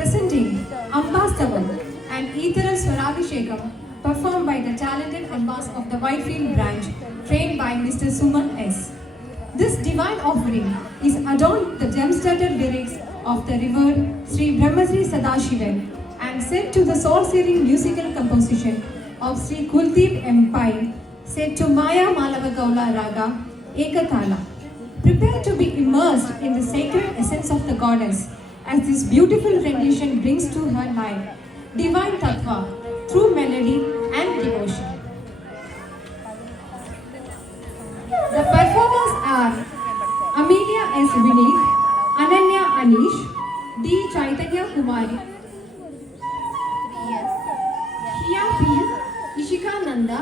Presenting Ambassador and Etheral Swarabhishekam performed by the talented Ambas of the Whitefield branch trained by Mr. Suman S. This divine offering is adorned with the gem-studded lyrics of the revered Sri Brahmasri Sadashivan and set to the soul-searing musical composition of Sri Kuldeep M. Pai, set to Maya Malavagaula Raga Ekathala. Prepare to be immersed in the sacred essence of the goddess as this beautiful rendition brings to her life divine tattva through melody and devotion. The performers are Amelia S. Vinay, Ananya Anish, D. Chaitanya Kumari, Hiya P. Ishika Nanda,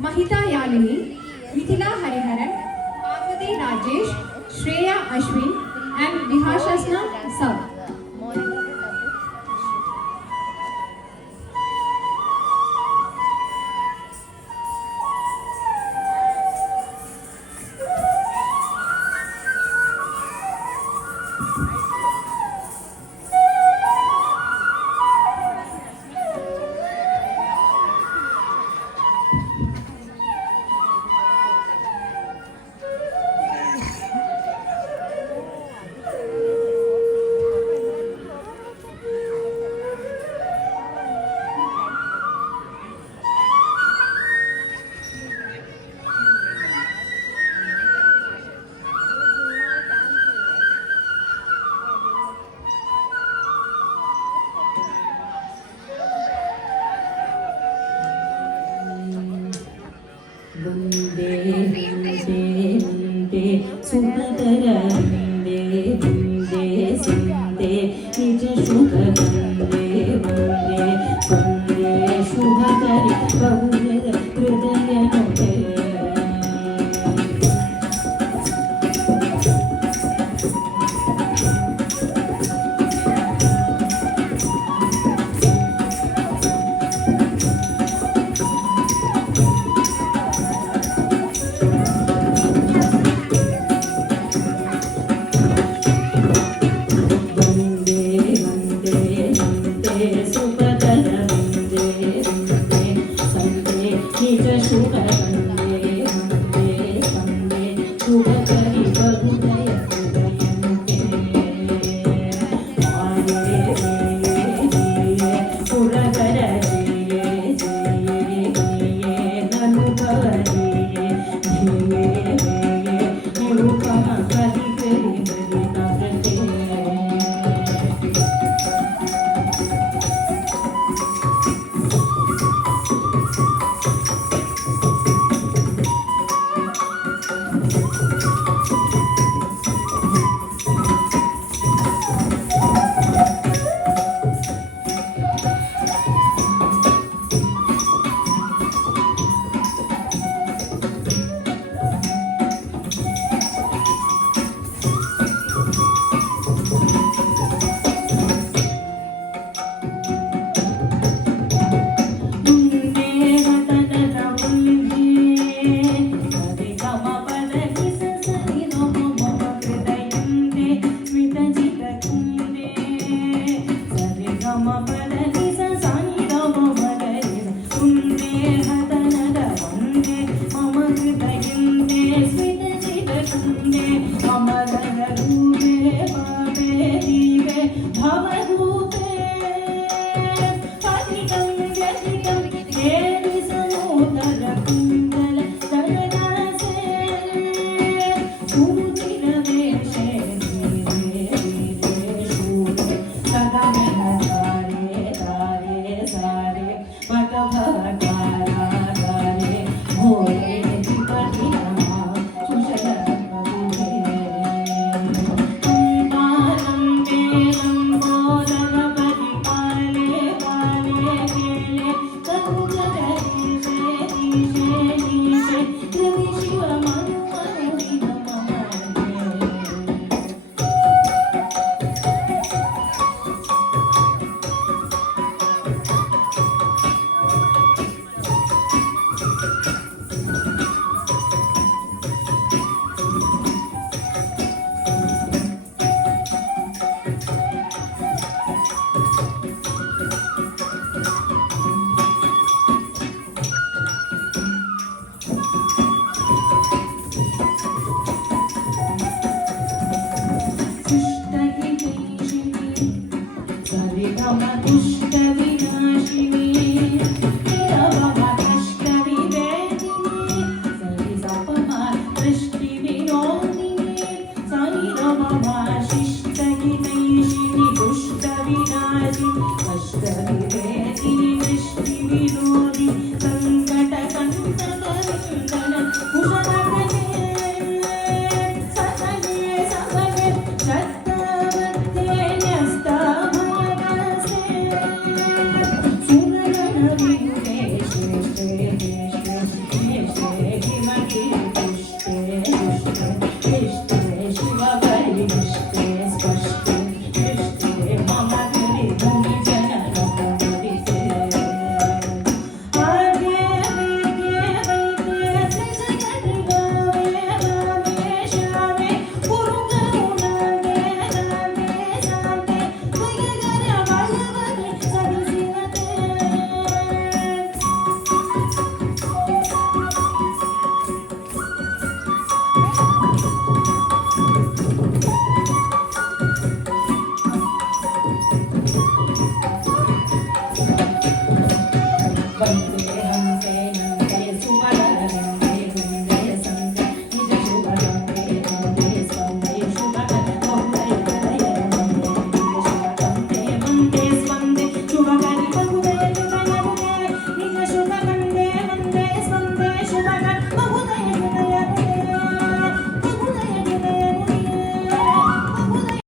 Mahita Yalini, Mithila Hariharan, Parvati Rajesh, Shreya Ashwin, and Vihashasna Sab. Smita